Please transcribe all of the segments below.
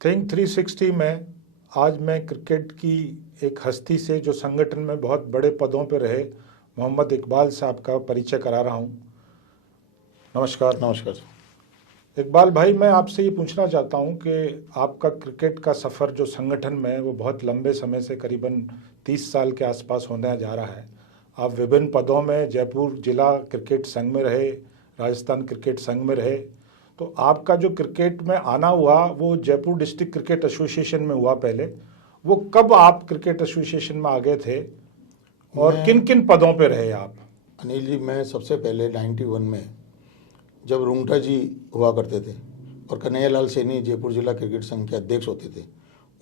Think 360 में आज मैं क्रिकेट की एक हस्ती से जो संगठन में बहुत बड़े पदों पर रहे मोहम्मद इकबाल साहब का परिचय करा रहा हूं। नमस्कार। नमस्कार। इकबाल भाई, मैं आपसे ये पूछना चाहता हूं कि आपका क्रिकेट का सफ़र जो संगठन में है वो बहुत लंबे समय से करीबन 30 साल के आसपास होने जा रहा है। आप विभिन्न पदों में जयपुर जिला क्रिकेट संघ में रहे, राजस्थान क्रिकेट संघ में रहे। तो आपका जो क्रिकेट में आना हुआ वो जयपुर डिस्ट्रिक्ट क्रिकेट एसोसिएशन में हुआ पहले। वो कब आप क्रिकेट एसोसिएशन में आ गए थे और किन किन पदों पे रहे आप? अनिल जी, मैं सबसे पहले 91 में जब रुंगटा जी हुआ करते थे और कन्हैयालाल सैनी जयपुर जिला क्रिकेट संघ के अध्यक्ष होते थे,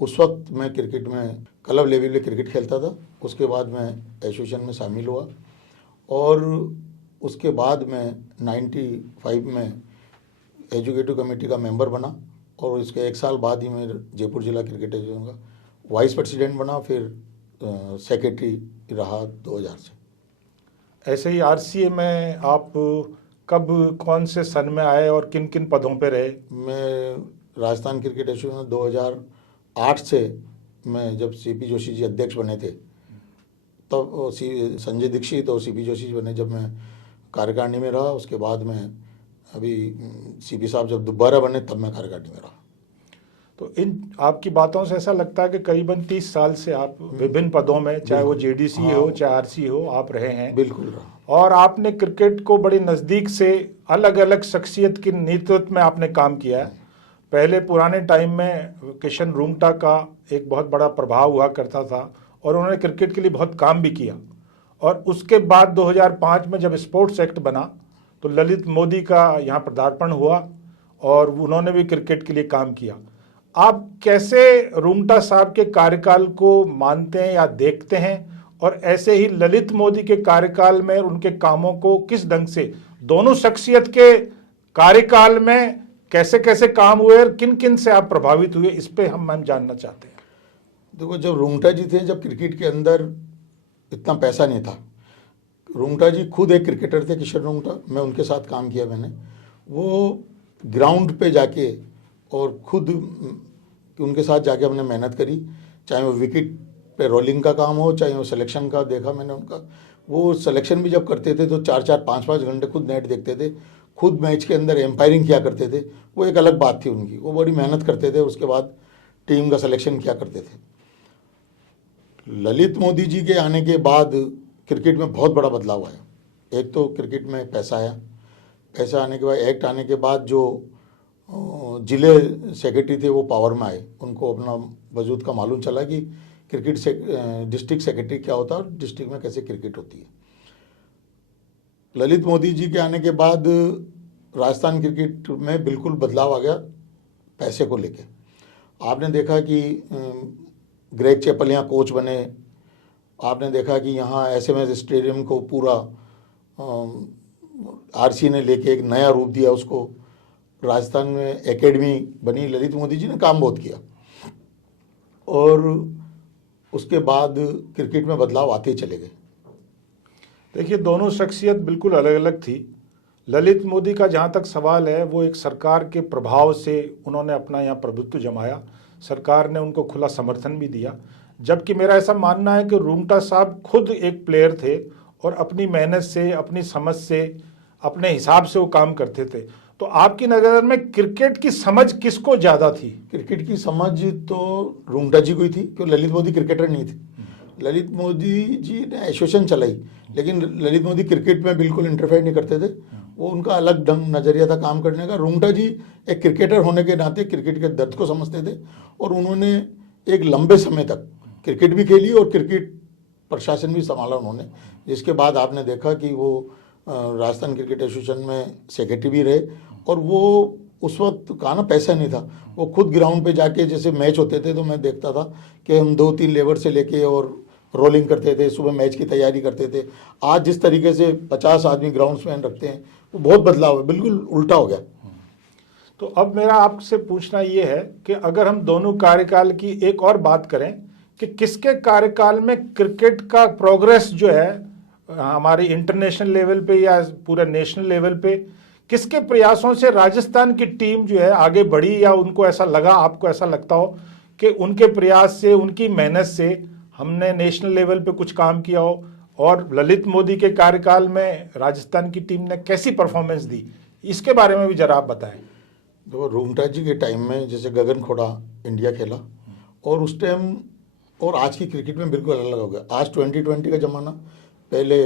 उस वक्त मैं क्रिकेट में क्लब लेवल पे क्रिकेट खेलता था। उसके बाद मैं एसोसिएशन में शामिल हुआ और उसके बाद मैं 95 में एजुकेटिव कमेटी का मेंबर बना और इसके 1 साल बाद ही मैं जयपुर जिला क्रिकेट एसोसिएशन का वाइस प्रेसिडेंट बना, फिर सेक्रेटरी रहा 2000 से। ऐसे ही आरसीए में आप कब कौन से सन में आए और किन किन पदों पे रहे? मैं राजस्थान क्रिकेट एसोसिएशन में 2008 से मैं जब सीपी जोशी जी अध्यक्ष बने थे तब संजय दीक्षित और सीपी जोशी जी बने, जब मैं कार्यकारिणी में रहा। उसके बाद मैं अभी सीपी साहब जब दोबारा बने तब मैं कार्यकारिणी में रहा। तो इन आपकी बातों से ऐसा लगता है कि करीबन 30 साल से आप विभिन्न पदों में, चाहे वो जेडीसी हो चाहे आरसी हो, आप रहे हैं। बिल्कुल रहा। और आपने क्रिकेट को बड़ी नज़दीक से अलग अलग शख्सियत के नेतृत्व में आपने काम किया है। पहले पुराने टाइम में किशन रुंगटा का एक बहुत बड़ा प्रभाव हुआ करता था और उन्होंने क्रिकेट के लिए बहुत काम भी किया। और उसके बाद 2005 में जब स्पोर्ट्स एक्ट बना तो ललित मोदी का यहाँ पदार्पण हुआ और उन्होंने भी क्रिकेट के लिए काम किया। आप कैसे रुंगटा साहब के कार्यकाल को मानते हैं या देखते हैं, और ऐसे ही ललित मोदी के कार्यकाल में उनके कामों को किस ढंग से, दोनों शख्सियत के कार्यकाल में कैसे कैसे काम हुए और किन किन से आप प्रभावित हुए, इस पे हम जानना चाहते हैं। देखो, जब रुंगटा जी थे, जब क्रिकेट के अंदर इतना पैसा नहीं था, रुंगटा जी खुद एक क्रिकेटर थे, किशन रुंगटा, मैं उनके साथ काम किया मैंने। वो ग्राउंड पे जाके और खुद उनके साथ जाके हमने मेहनत करी, चाहे वो विकेट पे रोलिंग का काम हो, चाहे वो सिलेक्शन का देखा मैंने उनका। वो सिलेक्शन भी जब करते थे तो 4-4, 5-5 घंटे खुद नेट देखते थे, खुद मैच के अंदर एम्पायरिंग किया करते थे। वो एक अलग बात थी उनकी, वो बड़ी मेहनत करते थे। उसके बाद टीम का सिलेक्शन किया करते थे। ललित मोदी जी के आने के बाद क्रिकेट में बहुत बड़ा बदलाव आया। एक तो क्रिकेट में पैसा आया, पैसा आने के बाद एक्ट आने के बाद जो जिले सेक्रेटरी थे वो पावर में आए। उनको अपना वजूद का मालूम चला कि क्रिकेट से डिस्ट्रिक्ट सेक्रेटरी क्या होता है और डिस्ट्रिक्ट में कैसे क्रिकेट होती है। ललित मोदी जी के आने के बाद राजस्थान क्रिकेट में बिल्कुल बदलाव आ गया पैसे को लेके। आपने देखा कि ग्रेग चैपल यहाँ कोच बने। आपने देखा कि यहाँ एसएमएस स्टेडियम को पूरा आरसी ने लेके एक नया रूप दिया उसको। राजस्थान में एकेडमी बनी, ललित मोदी जी ने काम बहुत किया। और उसके बाद क्रिकेट में बदलाव आते ही चले गए। देखिए, दोनों शख्सियत बिल्कुल अलग अलग थी। ललित मोदी का जहाँ तक सवाल है, वो एक सरकार के प्रभाव से उन्होंने अपना यहाँ प्रभुत्व जमाया, सरकार ने उनको खुला समर्थन भी दिया। जबकि मेरा ऐसा मानना है कि रुंगटा साहब खुद एक प्लेयर थे और अपनी मेहनत से, अपनी समझ से, अपने हिसाब से वो काम करते थे। तो आपकी नज़र में क्रिकेट की समझ किसको ज़्यादा थी? क्रिकेट की समझ तो रुंगटा जी को ही थी, क्योंकि ललित मोदी क्रिकेटर नहीं थे। ललित मोदी जी ने एसोसिएशन चलाई, लेकिन ललित मोदी क्रिकेट में बिल्कुल इंटरफेयर नहीं करते थे। वो उनका अलग ढंग नज़रिया था काम करने का। रुंगटा जी एक क्रिकेटर होने के नाते क्रिकेट के दर्द को समझते थे और उन्होंने एक लंबे समय तक क्रिकेट भी खेली और क्रिकेट प्रशासन भी संभाला उन्होंने। जिसके बाद आपने देखा कि वो राजस्थान क्रिकेट एसोसिएशन में सेक्रेटरी भी रहे। और वो उस वक्त कहा ना, पैसा नहीं था। वो खुद ग्राउंड पे जाके, जैसे मैच होते थे तो मैं देखता था कि हम 2-3 लेबर से लेके और रोलिंग करते थे, सुबह मैच की तैयारी करते थे। आज जिस तरीके से 50 आदमी ग्राउंड्समैन रखते हैं, वो बहुत बदलाव है, बिल्कुल उल्टा हो गया। तो अब मेरा आपसे पूछना ये है कि अगर हम दोनों कार्यकाल की एक और बात करें कि किसके कार्यकाल में क्रिकेट का प्रोग्रेस जो है हमारे इंटरनेशनल लेवल पे या पूरे नेशनल लेवल पे किसके प्रयासों से राजस्थान की टीम जो है आगे बढ़ी, या उनको ऐसा लगा, आपको ऐसा लगता हो कि उनके प्रयास से, उनकी मेहनत से हमने नेशनल लेवल पे कुछ काम किया हो? और ललित मोदी के कार्यकाल में राजस्थान की टीम ने कैसी परफॉर्मेंस दी, इसके बारे में भी जरा आप बताएं। देखो, रूंगटा जी के टाइम में जैसे गगन खोड़ा इंडिया खेला, और उस टाइम और आज की क्रिकेट में बिल्कुल अलग हो गया। आज 2020 का ज़माना, पहले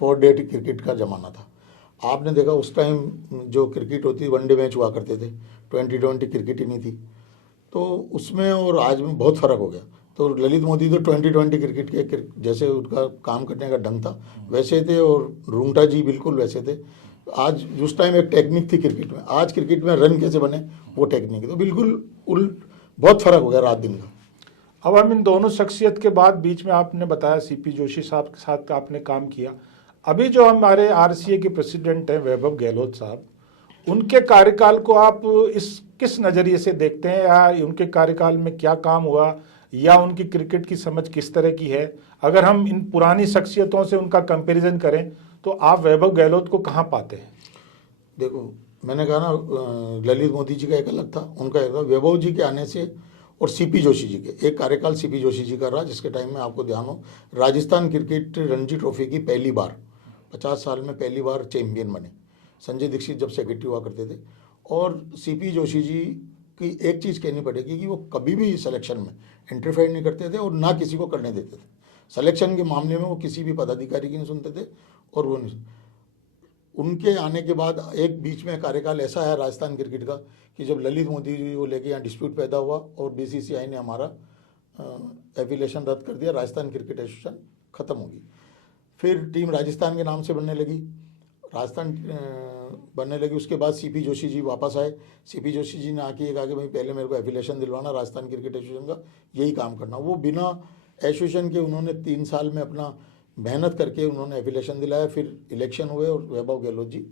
4 डे क्रिकेट का ज़माना था। आपने देखा उस टाइम जो क्रिकेट होती, वनडे मैच हुआ करते थे, 2020 क्रिकेट ही नहीं थी। तो उसमें और आज में बहुत फ़र्क हो गया। तो ललित मोदी तो 2020 क्रिकेट के जैसे उनका काम करने का ढंग था वैसे थे, और रूंगटा जी बिल्कुल वैसे थे। आज उस टाइम एक टेक्निक थी क्रिकेट में, आज क्रिकेट में रन कैसे बने वो टेक्निक है। तो बिल्कुल बहुत फ़र्क हो गया रात दिन का। अब हम इन दोनों शख्सियत के बाद, बीच में आपने बताया सीपी जोशी साहब के साथ का आपने काम किया, अभी जो हमारे आरसीए के प्रेसिडेंट हैं वैभव गहलोत साहब, उनके कार्यकाल को आप किस नज़रिए से देखते हैं, या उनके कार्यकाल में क्या काम हुआ, या उनकी क्रिकेट की समझ किस तरह की है? अगर हम इन पुरानी शख्सियतों से उनका कंपैरिजन करें तो आप वैभव गहलोत को कहाँ पाते हैं? देखो, मैंने कहा ना, ललित मोदी जी का एक अलग था, उनका एक था। वैभव जी के आने से और सीपी जोशी जी के एक कार्यकाल सीपी जोशी जी का रहा, जिसके टाइम में आपको ध्यान हो, राजस्थान क्रिकेट रणजी ट्रॉफी की पहली बार 50 साल में पहली बार चैंपियन बने। संजय दीक्षित जब सेक्रेटरी हुआ करते थे। और सीपी जोशी जी की एक चीज़ कहनी पड़ेगी कि वो कभी भी सिलेक्शन में इंटरफेयर नहीं करते थे और ना किसी को करने देते थे। सिलेक्शन के मामले में वो किसी भी पदाधिकारी की नहीं सुनते थे, और वो नहीं। उनके आने के बाद एक बीच में कार्यकाल ऐसा है राजस्थान क्रिकेट का कि जब ललित मोदी जी को लेके यहाँ डिस्प्यूट पैदा हुआ और बीसीसीआई ने हमारा एफिलिएशन रद्द कर दिया, राजस्थान क्रिकेट एसोसिएशन ख़त्म होगी। फिर टीम राजस्थान के नाम से बनने लगी, राजस्थान बनने लगी। उसके बाद सीपी जोशी जी वापस आए। सीपी जोशी जी ने आके कहा कि भाई पहले मेरे को एफिलिएशन दिलवाना राजस्थान क्रिकेट एसोसिएशन का, यही काम करना। वो बिना एसोसिएशन के उन्होंने 3 साल में अपना मेहनत करके उन्होंने एफिलिएशन दिलाया। फिर इलेक्शन हुए और वैभव गहलोत जी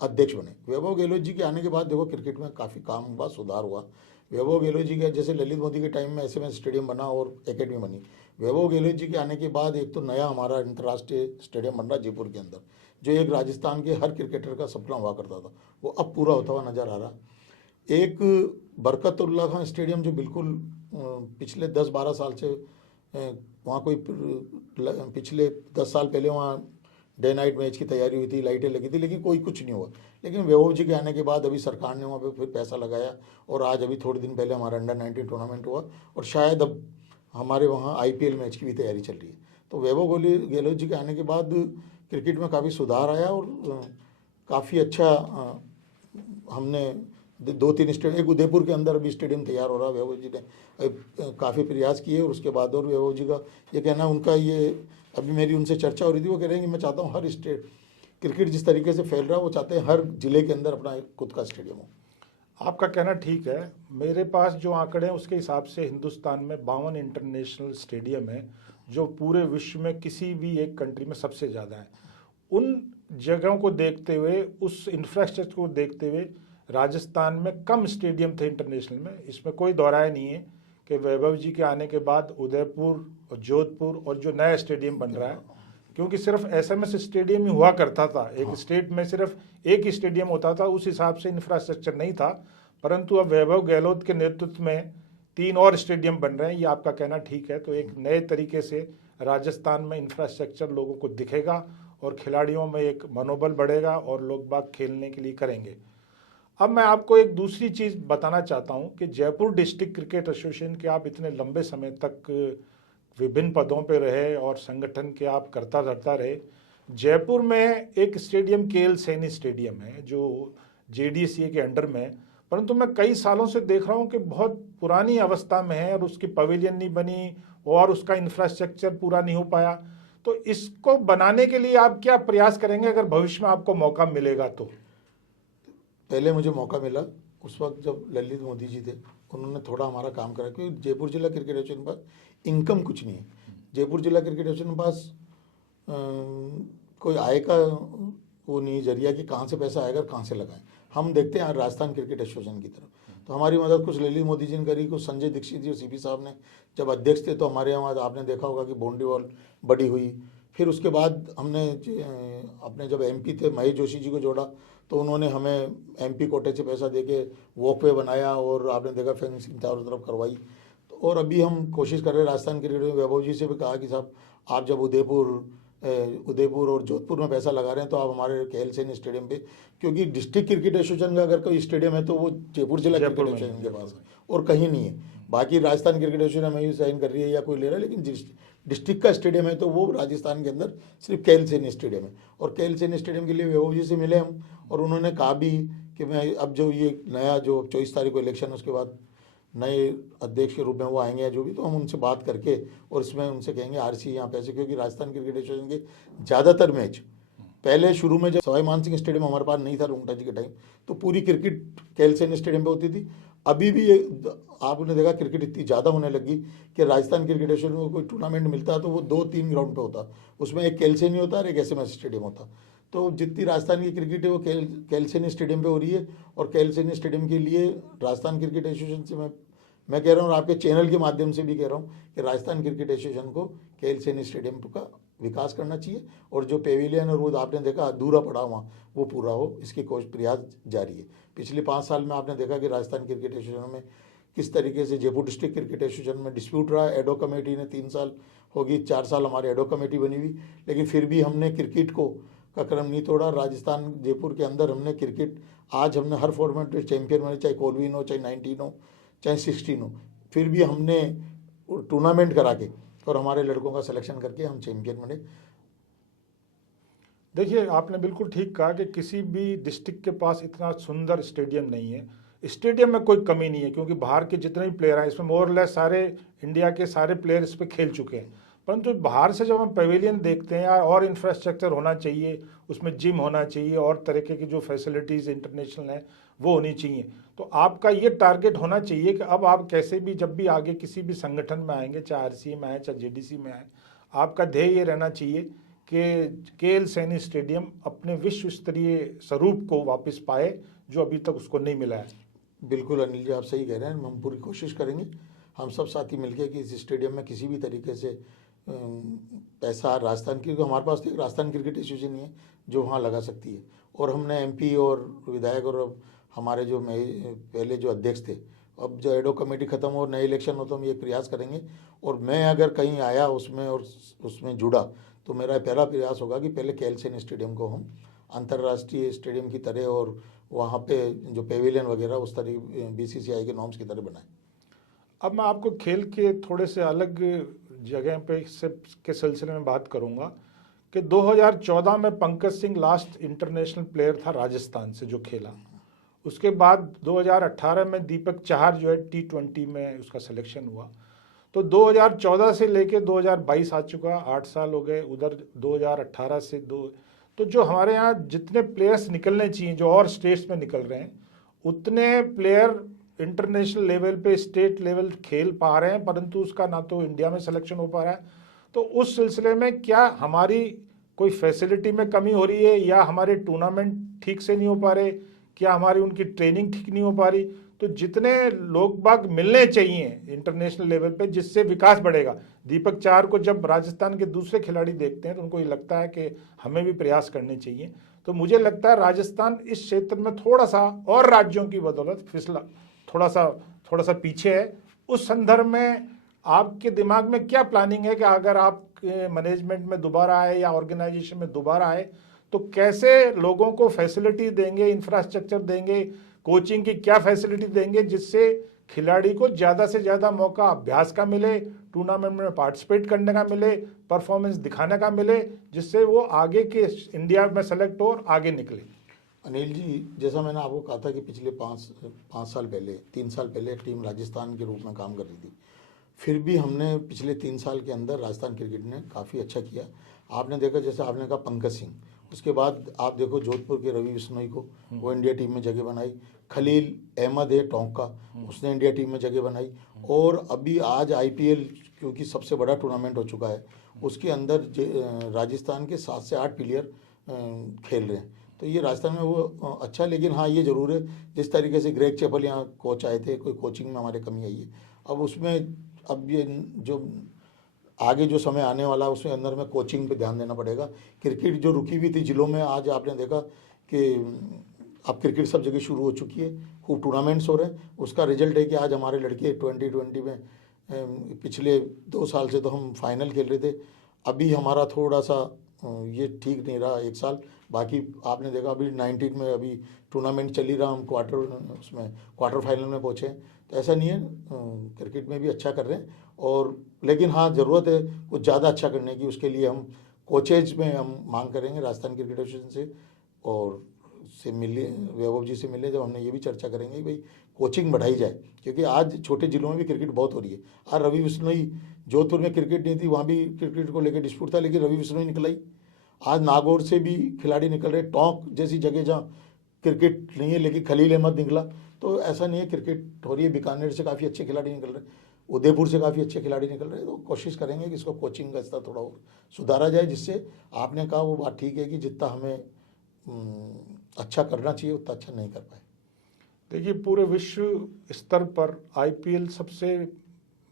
अध्यक्ष बने। वैभव गहलोत जी के आने के बाद देखो क्रिकेट में काफ़ी काम हुआ, सुधार हुआ। वैभव गहलोत जी के जैसे ललित मोदी के टाइम में एसएमएस स्टेडियम बना और एकेडमी बनी। वैभव गहलोत जी के आने के बाद एक तो नया हमारा अंतर्राष्ट्रीय स्टेडियम बन रहा जयपुर के अंदर, जो एक राजस्थान के हर क्रिकेटर का सपना हुआ करता था, वो अब पूरा होता हुआ नजर आ रहा। एक बरकतुल्ला खान स्टेडियम जो बिल्कुल पिछले 10-12 साल से वहाँ कोई पिछले 10 साल पहले वहाँ डे नाइट मैच की तैयारी हुई थी, लाइटें लगी थी, लेकिन कोई कुछ नहीं हुआ। लेकिन वैभव जी के आने के बाद अभी सरकार ने वहाँ पे फिर पैसा लगाया, और आज अभी थोड़े दिन पहले हमारा अंडर 19 टूर्नामेंट हुआ, और शायद अब हमारे वहाँ आईपीएल मैच की भी तैयारी चल रही है। तो वैभव गहलोत जी के आने के बाद क्रिकेट में काफ़ी सुधार आया, और काफ़ी अच्छा हमने 2-3 स्टेडियम, एक उदयपुर के अंदर अभी स्टेडियम तैयार हो रहा है। वैभव जी ने काफ़ी प्रयास किए, और उसके बाद और वैभव जी का ये कहना, उनका ये अभी मेरी उनसे चर्चा हो रही थी, वो कह रहे हैं कि मैं चाहता हूँ हर स्टेट क्रिकेट जिस तरीके से फैल रहा है, वो चाहते हैं हर जिले के अंदर अपना खुद का स्टेडियम हो। आपका कहना ठीक है। मेरे पास जो आंकड़े हैं उसके हिसाब से हिंदुस्तान में 52 इंटरनेशनल स्टेडियम है, जो पूरे विश्व में किसी भी एक कंट्री में सबसे ज़्यादा है। उन जगहों को देखते हुए, उस इंफ्रास्ट्रक्चर को देखते हुए, राजस्थान में कम स्टेडियम थे इंटरनेशनल में। इसमें कोई दोहराया नहीं है कि वैभव जी के आने के बाद उदयपुर और जोधपुर और जो नया स्टेडियम बन रहा है, क्योंकि सिर्फ एसएमएस स्टेडियम ही हुआ करता था, एक स्टेट में सिर्फ एक ही स्टेडियम होता था, उस हिसाब से इंफ्रास्ट्रक्चर नहीं था। परंतु अब वैभव गहलोत के नेतृत्व में 3 और स्टेडियम बन रहे हैं, ये आपका कहना ठीक है। तो एक नए तरीके से राजस्थान में इंफ्रास्ट्रक्चर लोगों को दिखेगा, और खिलाड़ियों में एक मनोबल बढ़ेगा, और लोग बाग खेलने के लिए करेंगे। अब मैं आपको एक दूसरी चीज़ बताना चाहता हूं कि जयपुर डिस्ट्रिक्ट क्रिकेट एसोसिएशन के आप इतने लंबे समय तक विभिन्न पदों पे रहे और संगठन के आप करता धरता रहे। जयपुर में एक स्टेडियम केएल सैनी स्टेडियम है जो जेडीसीए के अंडर में है, परंतु मैं कई सालों से देख रहा हूं कि बहुत पुरानी अवस्था में है, और उसकी पवेलियन नहीं बनी, और उसका इंफ्रास्ट्रक्चर पूरा नहीं हो पाया। तो इसको बनाने के लिए आप क्या प्रयास करेंगे अगर भविष्य में आपको मौका मिलेगा तो? पहले मुझे मौका मिला उस वक्त जब ललित मोदी जी थे, उन्होंने थोड़ा हमारा काम करा, क्योंकि जयपुर जिला क्रिकेट एसोसिएशन के पास इनकम कुछ नहीं है। जयपुर जिला क्रिकेट एसोसिएशन के पास कोई आय का वो नहीं जरिया कि कहाँ से पैसा आएगा, कहाँ से लगाएं। हम देखते हैं राजस्थान क्रिकेट एसोसिएशन की तरफ, तो हमारी मदद कुछ ललित मोदी जी ने करी, कुछ संजय दीक्षित जी और सीपी साहब ने जब अध्यक्ष थे, तो हमारे यहाँ आपने देखा होगा कि बाउंड्री वॉल बड़ी हुई। फिर उसके बाद हमने अपने जब एमपी थे महेश जोशी जी को जोड़ा, तो उन्होंने हमें एमपी कोटे से पैसा देके वॉकवे बनाया और आपने देखा फेंसिंग चारों तरफ करवाई। तो और अभी हम कोशिश कर रहे हैं, राजस्थान क्रिकेट में वैभव जी से भी कहा कि साहब आप जब उदयपुर और जोधपुर में पैसा लगा रहे हैं तो आप हमारे KL सैनी स्टेडियम पे, क्योंकि डिस्ट्रिक्ट क्रिकेट एसोसिएशन का अगर कोई स्टेडियम है तो वो जयपुर जिला क्रिकेट एसोसिएशन के पास है और कहीं नहीं है। बाकी राजस्थान क्रिकेट एसोसिएशन में साइन कर रही है या कोई ले रहा है, लेकिन डिस्ट्रिक्ट का स्टेडियम है तो वो राजस्थान के अंदर सिर्फ KL सैनी स्टेडियम है। और KL सैनी स्टेडियम के लिए वैभव जी से मिले हम, और उन्होंने कहा भी कि मैं अब जो ये नया जो 24 तारीख को इलेक्शन, उसके बाद नए अध्यक्ष के रूप में वो आएंगे या जो भी, तो हम उनसे बात करके और इसमें उनसे कहेंगे RC यहाँ पैसे, क्योंकि राजस्थान क्रिकेट एसोसिएशन के ज़्यादातर मैच पहले शुरू में जब सवाई मानसिंह स्टेडियम हमारे पास नहीं था रुंगटा जी के टाइम, तो पूरी क्रिकेट KL सैनी स्टेडियम पे होती थी। अभी भी ये आपने देखा क्रिकेट इतनी ज़्यादा होने लगी कि राजस्थान क्रिकेट एसोसिएशन को कोई टूर्नामेंट मिलता तो वो 2-3 ग्राउंड पे होता, उसमें एक KL सैनी होता और एक SMS स्टेडियम होता। तो जितनी राजस्थान की क्रिकेट है वो KL सैनी स्टेडियम पे हो रही है, और KL सैनी स्टेडियम के लिए राजस्थान क्रिकेट एसोसिएशन से मैं कह रहा हूँ और आपके चैनल के माध्यम से भी कह रहा हूँ कि राजस्थान क्रिकेट एसोसिएशन को KL सैनी स्टेडियम का विकास करना चाहिए, और जो पेविलियन और वो आपने देखा अधूरा पड़ा वहाँ वो पूरा हो, इसकी प्रयास जारी है। पिछले 5 साल में आपने देखा कि राजस्थान क्रिकेट एसोसिएशन में किस तरीके से जयपुर डिस्ट्रिक्ट क्रिकेट एसोसिएशन में डिस्प्यूट रहा। एडो कमेटी ने 3 साल होगी, 4 साल हमारी एडो कमेटी बनी हुई, लेकिन फिर भी हमने क्रिकेट को का क्रम नहीं तोड़ा। राजस्थान जयपुर के अंदर हमने क्रिकेट, आज हमने हर फॉर्मेट में चैंपियन बने, चाहे कोलविन हो, चाहे 19 हो, चाहे 16 हो, फिर भी हमने टूर्नामेंट करा के और हमारे लड़कों का सिलेक्शन करके हम चैंपियन बने। देखिए, आपने बिल्कुल ठीक कहा कि किसी भी डिस्ट्रिक्ट के पास इतना सुंदर स्टेडियम नहीं है। स्टेडियम में कोई कमी नहीं है, क्योंकि बाहर के जितने भी प्लेयर हैं इसमें मोर लेस सारे इंडिया के सारे प्लेयर इस पर खेल चुके हैं। परंतु बाहर से जब हम पेविलियन देखते हैं, और इंफ्रास्ट्रक्चर होना चाहिए, उसमें जिम होना चाहिए और तरीके की जो फैसिलिटीज़ इंटरनेशनल हैं वो होनी चाहिए। तो आपका ये टारगेट होना चाहिए कि अब आप कैसे भी जब भी आगे किसी भी संगठन में आएंगे, चाहे RCA में आए चाहे JDC में आए, आपका ध्येय ये रहना चाहिए कि KL सैनी स्टेडियम अपने विश्व स्तरीय स्वरूप को वापस पाए, जो अभी तक उसको नहीं मिला है। बिल्कुल अनिल जी, आप सही कह रहे हैं। हम पूरी कोशिश करेंगे, हम सब साथी मिलकर कि इस स्टेडियम में किसी भी तरीके से पैसा राजस्थान की, हमारे पास तो एक राजस्थान क्रिकेट एसोसिएशन ही है जो वहाँ लगा सकती है, और हमने MP और विधायक और हमारे जो पहले जो अध्यक्ष थे, अब जो एडो कमेटी खत्म हो और नए इलेक्शन हो तो हम ये प्रयास करेंगे। और मैं अगर कहीं आया उसमें और उसमें जुड़ा तो मेरा पहला प्रयास होगा कि पहले KL सैनी स्टेडियम को हम अंतर्राष्ट्रीय स्टेडियम की तरह और वहाँ पे जो पेविलियन वगैरह उस तरह BCCI के नॉर्म्स की तरह बनाएं। अब मैं आपको खेल के थोड़े से अलग जगह पे के सिलसिले में बात करूंगा कि 2014 में Pankaj Singh last international player था राजस्थान से जो खेला। उसके बाद 2018 में दीपक चहार जो है T20 में उसका सिलेक्शन हुआ। तो 2014 से लेके 2022 आ चुका, 8 साल हो गए। उधर 2018 से तो जो हमारे यहाँ जितने प्लेयर्स निकलने चाहिए, जो और स्टेट्स में निकल रहे हैं, उतने प्लेयर इंटरनेशनल लेवल पे, स्टेट लेवल खेल पा रहे हैं, परंतु उसका ना तो इंडिया में सिलेक्शन हो पा रहा है। तो उस सिलसिले में क्या हमारी कोई फैसिलिटी में कमी हो रही है, या हमारे टूर्नामेंट ठीक से नहीं हो पा रहे, क्या हमारी उनकी ट्रेनिंग ठीक नहीं हो पा रही? तो जितने लोग बाग मिलने चाहिए इंटरनेशनल लेवल पे, जिससे विकास बढ़ेगा। दीपक चहार को जब राजस्थान के दूसरे खिलाड़ी देखते हैं तो उनको ये लगता है कि हमें भी प्रयास करने चाहिए। तो मुझे लगता है राजस्थान इस क्षेत्र में थोड़ा सा और राज्यों की बदौलत फिसला थोड़ा सा पीछे है। उस संदर्भ में आपके दिमाग में क्या प्लानिंग है कि अगर आप मैनेजमेंट में दोबारा आए या ऑर्गेनाइजेशन में दोबारा आए तो कैसे लोगों को फैसिलिटी देंगे, इंफ्रास्ट्रक्चर देंगे, कोचिंग की क्या फैसिलिटी देंगे, जिससे खिलाड़ी को ज़्यादा से ज़्यादा मौका अभ्यास का मिले, टूर्नामेंट में पार्टिसिपेट करने का मिले, परफॉर्मेंस दिखाने का मिले, जिससे वो आगे के इंडिया में सेलेक्ट हो और आगे निकले। अनिल जी, जैसा मैंने आपको कहा था कि पिछले 5 साल पहले, 3 साल पहले टीम राजस्थान के रूप में काम कर रही थी, फिर भी हमने पिछले 3 साल के अंदर राजस्थान क्रिकेट ने काफ़ी अच्छा किया। आपने देखा, जैसे आपने कहा पंकज सिंह, उसके बाद आप देखो जोधपुर के रवि बिश्नोई को, वो इंडिया टीम में जगह बनाई। खलील अहमद है टोंक का, उसने इंडिया टीम में जगह बनाई। और अभी आज IPL, क्योंकि सबसे बड़ा टूर्नामेंट हो चुका है, उसके अंदर राजस्थान के 7 से 8 प्लेयर खेल रहे हैं। तो ये राजस्थान में वो अच्छा, लेकिन हाँ ये ज़रूर है, जिस तरीके से ग्रेग चैपल यहाँ कोच आए थे, कोई कोचिंग में हमारे कमी आई है। अब उसमें अब ये जो आगे जो समय आने वाला है उसमें अंदर में कोचिंग पे ध्यान देना पड़ेगा। क्रिकेट जो रुकी हुई थी जिलों में, आज आपने देखा कि अब क्रिकेट सब जगह शुरू हो चुकी है, खूब टूर्नामेंट्स हो रहे हैं। उसका रिजल्ट है कि आज हमारे लड़के 2020 में पिछले 2 साल से तो हम फाइनल खेल रहे थे, अभी हमारा थोड़ा सा ये ठीक नहीं रहा 1 साल। बाकी आपने देखा अभी 19 में अभी टूर्नामेंट चल ही रहा, हम क्वार्टर फाइनल में पहुँचे हैं। तो ऐसा नहीं है, क्रिकेट में भी अच्छा कर रहे हैं। और लेकिन हाँ, ज़रूरत है कुछ ज़्यादा अच्छा करने की। उसके लिए हम कोचेज में हम मांग करेंगे राजस्थान क्रिकेट एसोसिएशन से, और से मिले वैभव जी से मिले जब हमने ये भी चर्चा करेंगे कि भाई कोचिंग बढ़ाई जाए, क्योंकि आज छोटे जिलों में भी क्रिकेट बहुत हो रही है। आज रवि बिश्नोई, जोधपुर में क्रिकेट नहीं थी, वहाँ भी क्रिकेट को लेकर डिस्प्यूट था, लेकिन रवि बिश्नोई निकल आई। आज नागौर से भी खिलाड़ी निकल रहे, टोंक जैसी जगह जहाँ क्रिकेट नहीं है लेकिन खलील अहमद निकला। तो ऐसा नहीं है, क्रिकेट हो रही है। बीकानेर से काफ़ी अच्छे खिलाड़ी निकल रहे, उदयपुर से काफ़ी अच्छे खिलाड़ी निकल रहे हैं। तो कोशिश करेंगे कि इसको कोचिंग का स्तर थोड़ा और सुधारा जाए, जिससे आपने कहा वो बात ठीक है कि जितना हमें अच्छा करना चाहिए उतना अच्छा नहीं कर पाए। देखिए, पूरे विश्व स्तर पर आईपीएल सबसे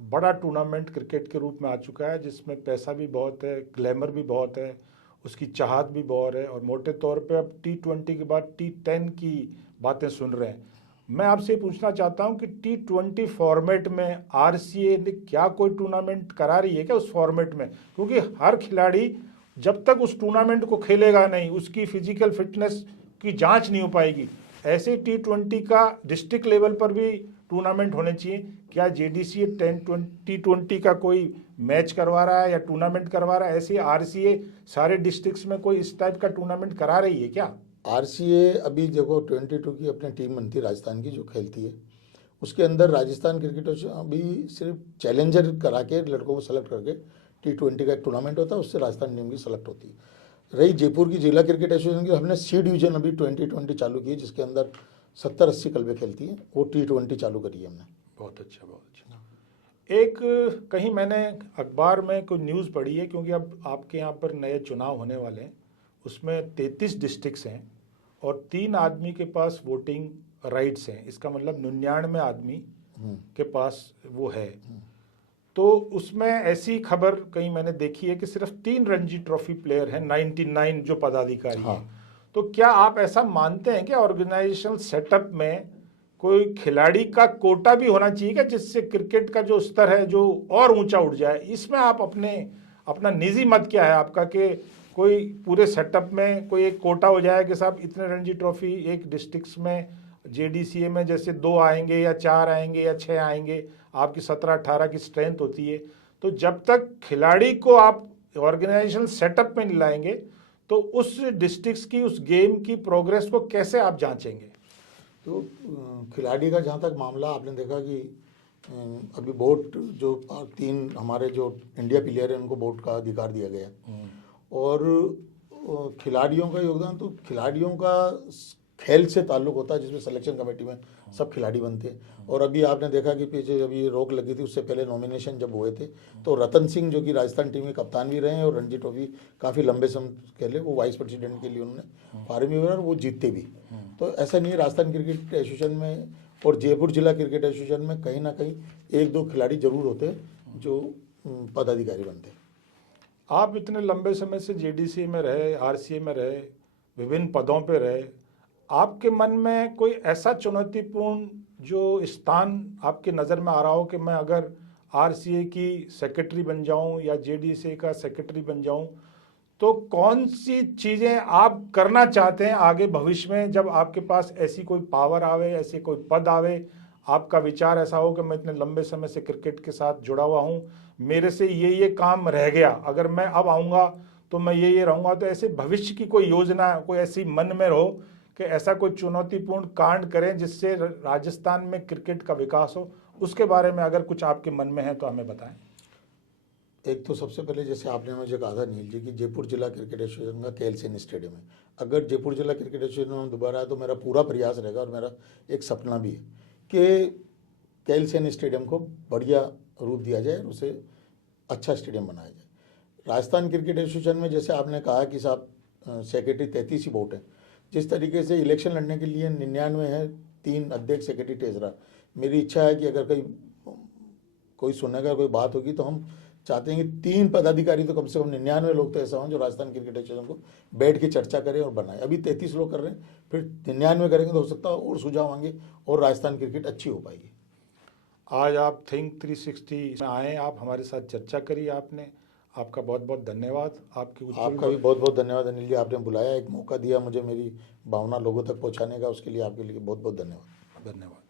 बड़ा टूर्नामेंट क्रिकेट के रूप में आ चुका है, जिसमें पैसा भी बहुत है, ग्लैमर भी बहुत है, उसकी चाहत भी बहुत है। और मोटे तौर पे अब T20 के बाद T10 की बातें सुन रहे हैं। मैं आपसे ये पूछना चाहता हूं कि T20 फॉर्मेट में आरसीए ने क्या कोई टूर्नामेंट करा रही है क्या उस फॉर्मेट में? क्योंकि हर खिलाड़ी जब तक उस टूर्नामेंट को खेलेगा नहीं, उसकी फिजिकल फिटनेस की जांच नहीं हो पाएगी। ऐसे T20 का डिस्ट्रिक्ट लेवल पर भी टूर्नामेंट होने चाहिए। क्या जेडीसी T20 का कोई मैच करवा रहा है या टूर्नामेंट करवा रहा है? ऐसे आरसीए सारे डिस्ट्रिक्ट्स में कोई इस टाइप का टूर्नामेंट करा रही है क्या? आरसीए अभी देखो 22 की अपनी टीम बनती है राजस्थान की जो खेलती है, उसके अंदर राजस्थान क्रिकेट अभी सिर्फ चैलेंजर करा के लड़कों को सेलेक्ट करके T20 का एक टूर्नामेंट होता है, उससे राजस्थान टीम की सेलेक्ट होती है। रही जयपुर की जिला क्रिकेट एसोसिएशन की, हमने सी डिवीजन अभी 2020 चालू की है, जिसके अंदर 70-80 क्लबें खेलती हैं, वो T20 चालू करी है हमने। बहुत अच्छा, बहुत अच्छा। एक कहीं मैंने अखबार में कोई न्यूज़ पढ़ी है, क्योंकि अब आपके यहाँ पर नए चुनाव होने वाले हैं, उसमें 33 डिस्ट्रिक्ट्स हैं और 3 आदमी के पास वोटिंग राइट्स हैं। इसका मतलब 99 आदमी के पास वो है। तो उसमें ऐसी खबर कहीं मैंने देखी है कि सिर्फ 3 रणजी ट्रॉफी प्लेयर हैं, 99 जो पदाधिकारी हैं। तो क्या आप ऐसा मानते हैं कि ऑर्गेनाइजेशनल सेटअप में कोई खिलाड़ी का कोटा भी होना चाहिए क्या, जिससे क्रिकेट का जो स्तर है जो और ऊंचा उठ जाए? इसमें आप अपना निजी मत क्या है आपका, कि कोई पूरे सेटअप में कोई एक कोटा हो जाए कि साहब इतने रणजी ट्रॉफी एक डिस्ट्रिक्ट्स में, जेडीसीए में जैसे 2 आएंगे या 4 आएंगे या 6 आएंगे, आपकी 17-18 की स्ट्रेंथ होती है। तो जब तक खिलाड़ी को आप ऑर्गेनाइजेशन सेटअप में नहीं लाएंगे तो उस डिस्ट्रिक्ट्स की, उस गेम की प्रोग्रेस को कैसे आप जांचेंगे? तो खिलाड़ी का जहाँ तक मामला, आपने देखा कि अभी बोर्ड जो 3 हमारे जो इंडिया प्लेयर हैं उनको बोर्ड का अधिकार दिया गया, और खिलाड़ियों का योगदान, तो खिलाड़ियों का खेल से ताल्लुक होता है, जिसमें सिलेक्शन कमेटी में सब खिलाड़ी बनते हैं। और अभी आपने देखा कि पीछे अभी रोक लगी थी, उससे पहले नॉमिनेशन जब हुए थे तो रतन सिंह जो कि राजस्थान टीम के कप्तान भी रहे हैं और रणजी ट्रॉफी काफ़ी लंबे समय खेले, वो वाइस प्रेसिडेंट के लिए उन्होंने फार्म भी और वो जीतते भी। तो ऐसा नहीं है, राजस्थान क्रिकेट एसोसिएशन में और जयपुर जिला क्रिकेट एसोसिएशन में कहीं ना कहीं 1-2 खिलाड़ी जरूर होते हैं जो पदाधिकारी बनते हैं। आप इतने लंबे समय से जेडीसी में रहे, आरसीए में रहे, विभिन्न पदों पे रहे, आपके मन में कोई ऐसा चुनौतीपूर्ण जो स्थान आपके नज़र में आ रहा हो कि मैं अगर आरसीए की सेक्रेटरी बन जाऊं या जेडीसी का सेक्रेटरी बन जाऊं, तो कौन सी चीज़ें आप करना चाहते हैं आगे भविष्य में, जब आपके पास ऐसी कोई पावर आवे, ऐसी कोई पद आवे, आपका विचार ऐसा हो कि मैं इतने लंबे समय से क्रिकेट के साथ जुड़ा हुआ हूं, मेरे से ये काम रह गया, अगर मैं अब आऊँगा तो मैं ये रहूँगा? तो ऐसे भविष्य की कोई योजना, कोई ऐसी मन में रहो कि ऐसा कोई चुनौतीपूर्ण कांड करें जिससे राजस्थान में क्रिकेट का विकास हो, उसके बारे में अगर कुछ आपके मन में है तो हमें बताएं। एक तो सबसे पहले जैसे आपने मुझे कहा था नील जी कि जयपुर जिला क्रिकेट एसोसिएशन का KL स्टेडियम है, अगर जयपुर जिला क्रिकेट एसोसिएशन में दोबारा आए तो मेरा पूरा प्रयास रहेगा और मेरा एक सपना भी है कि KL स्टेडियम को बढ़िया रूप दिया जाए और उसे अच्छा स्टेडियम बनाया जाए। राजस्थान क्रिकेट एसोसिएशन में जैसे आपने कहा कि साहब सेक्रेटरी 33 ही वोट है, जिस तरीके से इलेक्शन लड़ने के लिए 99 है, 3 अध्यक्ष सेक्रेटरी तेसरा, मेरी इच्छा है कि अगर कोई सुनेगा, कोई बात होगी तो हम चाहते हैं कि 3 पदाधिकारी तो कम से कम 99 लोग तो ऐसा हों जो राजस्थान क्रिकेट एसोसिएशन को बैठ के चर्चा करें और बनाए। अभी 33 लोग कर रहे हैं, फिर 99 करेंगे तो हो सकता है और सुझाव आएंगे और राजस्थान क्रिकेट अच्छी हो पाएगी। आज आप थिंक 360 में आए, आप हमारे साथ चर्चा करी आपने, आपका बहुत बहुत धन्यवाद। आपका भी बहुत बहुत धन्यवाद अनिल जी, आपने बुलाया, एक मौका दिया मुझे मेरी भावना लोगों तक पहुंचाने का, उसके लिए आपके लिए बहुत बहुत धन्यवाद। धन्यवाद।